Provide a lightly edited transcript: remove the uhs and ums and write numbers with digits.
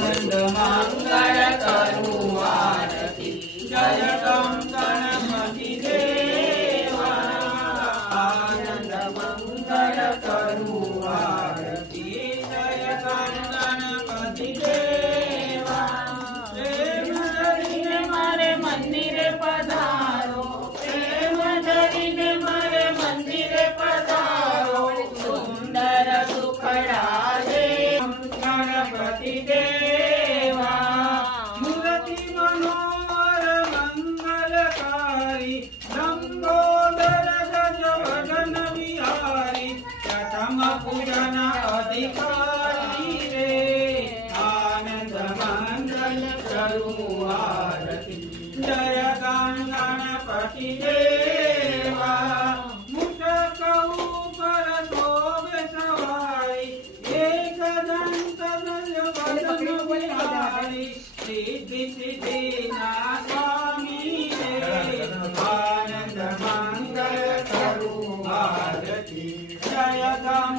मंगल करू आरती जय गणपती देवा आनंद मंगल करू आरती जय गणपती देवा प्रेम धरीने मारे मंदिरे पधारो प्रेम धरीने मारे मंदिरे पधारो सुंदर सुखड़ा दे गणपती देवा मूर्ति मनोहर मंगलकारी लंबोदर गजवदन विहारी प्रथम पूजन अधिकारी रे आनंद मंगल करू आरती जय गणपती देवा मुषक ऊपर शोभे सवारी एक दंत गजवदन विहारी सिद्धि सिद्धिनाथ स्वामी रे आनंद मंगल करू आरती जय गणपती